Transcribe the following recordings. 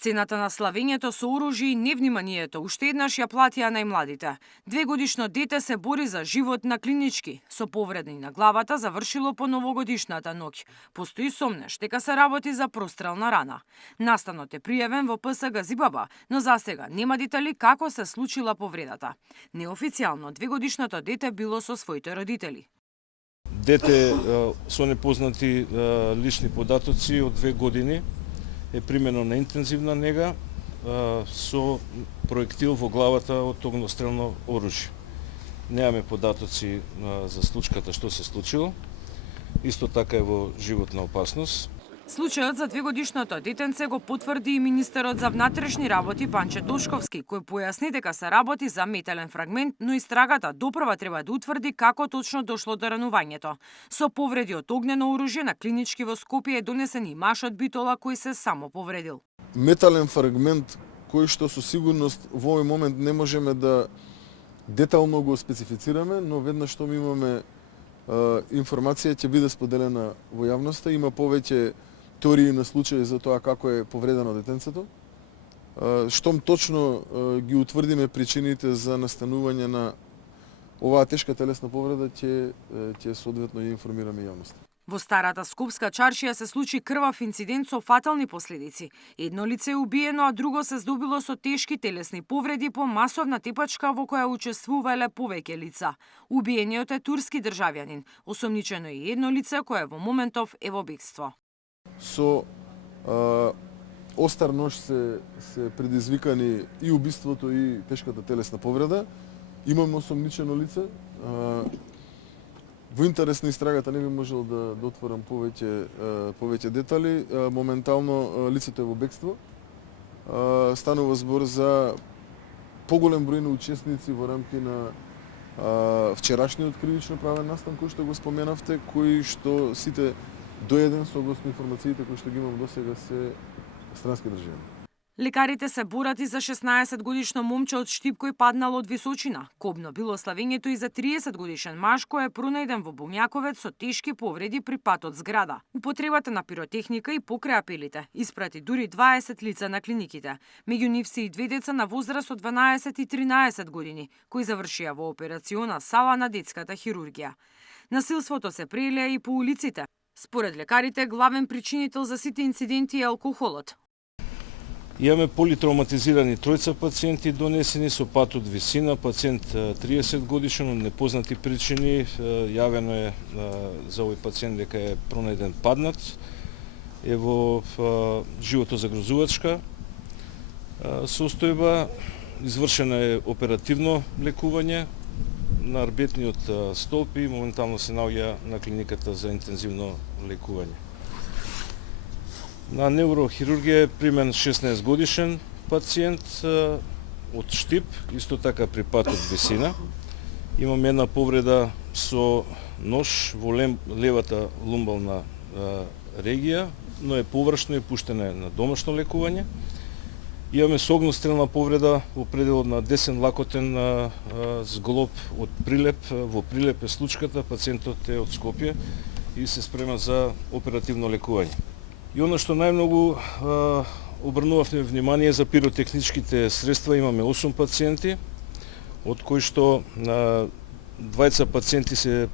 Цената на славењето со оружје и невниманието уште еднаш ја платија најмладите. 2-годишно дете се бори за живот на клинички. Со повреди на главата завршило по новогодишната ноќ. Постои сомнеш дека се работи за прострелна рана. Настанот е пријавен во ПСГ Зибаба, но засега нема детали како се случила повредата. Неофицијално 2-годишното дете било со своите родители. Дете со непознати лични податоци од 2 години е примено на интензивна нега со проектил во главата од огнестрелно оружје. Немаме податоци за случката што се случило. Исто така е во животна опасност. Случајот за 2-годишното детенце го потврди и министерот за внатрешни работи Панче Тошковски, кој појасни дека се работи за метален фрагмент, но истрагата допрва треба да утврди како точно дошло до ранувањето. Со повреди од огнено оружје на клинички во Скопје е донесен и маж од Битола кој се само повредил. Метален фрагмент кој што со сигурност во овој момент не можеме да детално го специфицираме, но веднаш што имаме информација ќе биде споделена во јавноста. Има повеќе теории на случаи за тоа како е повредено детенцето. Штом точно ги утврдиме причините за настанување на оваа тешка телесна повреда, ќе соодветно ја информираме јавноста. Во старата Скопска чаршија се случи крвав инцидент со фатални последици. Едно лице е убиено, а друго се здобило со тешки телесни повреди по масовна тепачка во која учествувале повеќе лица. Убиениот е турски државјанин. Осомничено е и едно лице кое во моментов е во бегство. Со остар нож се предизвикани и убиството и тешката телесна повреда. Имаме осомничено лице. Во интерес на истрагата не би можел да отворам повеќе детали. Моментално лицето е во бегство. Станува збор за поголем број на учесници во рамки на вчерашниот кривично правен настан кој што го споменавте, кои што сите до еден согласно информациите кои што ги имам досега се странски државјани. Лекарите се борат и за 16-годишно момче од Штип кој паднал од височина. Кобно било славењето и за 30-годишен маж кој е пронајден во Бумјаковец со тешки повреди при пат од зграда. Употребата на пиротехника и покрај апелите испрати дури 20 лица на клиниките. Меѓу нив се и 2 деца на возраст од 12 и 13 години, кои завршија во операциона сала на детската хирургија. Насилството се прелеа и по улиците. Според лекарите, главен причинител за сите инциденти е алкохолот. Имаме политравматизирани тројца пациенти донесени со пат од висина, пациент 30 годишен од непознати причини. Јавено е за овој пациент дека е пронајден паднат, е во животозагрозувачка состојба, извршено е оперативно лекување на арбетниот столб и моментално се наоѓа на клиниката за интензивно лекување. На неврохирургија е примен 16 годишен пациент од Штип, исто така при пат од висина. Имаме една повреда со нож во левата лумбална регија, но е површно и пуштена на домашно лекување. Имаме со огнестрелна повреда во пределот на десен лакотен зглоб од прилеп. Во прилеп е случката, пациентот е од Скопје и се спрема за оперативно лекување. И оно што најмногу обрнувавме внимание за пиротехничките средства, имаме 8 пациенти, од кои што 20 пациенти се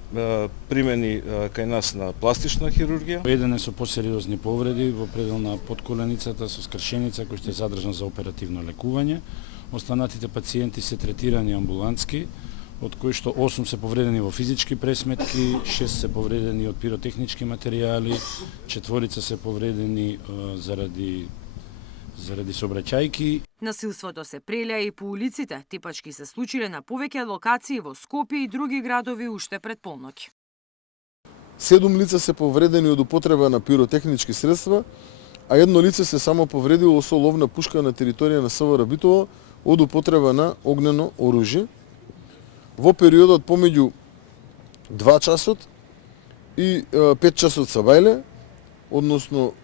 примени кај нас на пластична хирургија. Еден е со посериозни повреди во предел на подколеницата со скршеница кој што е задржан за оперативно лекување. Останатите пациенти се третирани амбулантски, од кои што 8 се повредени во физички пресметки, 6 се повредени од пиротехнички материјали, 4 се повредени заради сообраќајки. Насилството се прелеа и по улиците. Тепачки се случиле на повеќе локации во Скопје и други градови уште пред полноќ. 7 лица се повредени од употреба на пиротехнички средства, а едно лице се само повредило со ловна пушка на територија на СВР Битола од употреба на огнено оружје. Во периодот помеѓу 2 часот и 5 часот са бајле, односно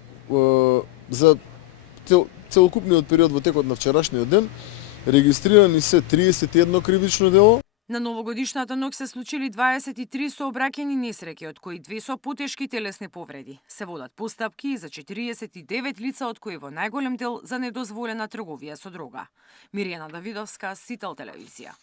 за целокупниот период во текот на вчерашниот ден, регистрирани се 31 кривично дело. На новогодишната ноќ се случили 23 сообраќајни несреќи, од кои 2 со потешки телесни повреди. Се водат постапки и за 49 лица, од кои во најголем дел за недозволена трговија со дрога. Мирјана Давидовска, Сител телевизија.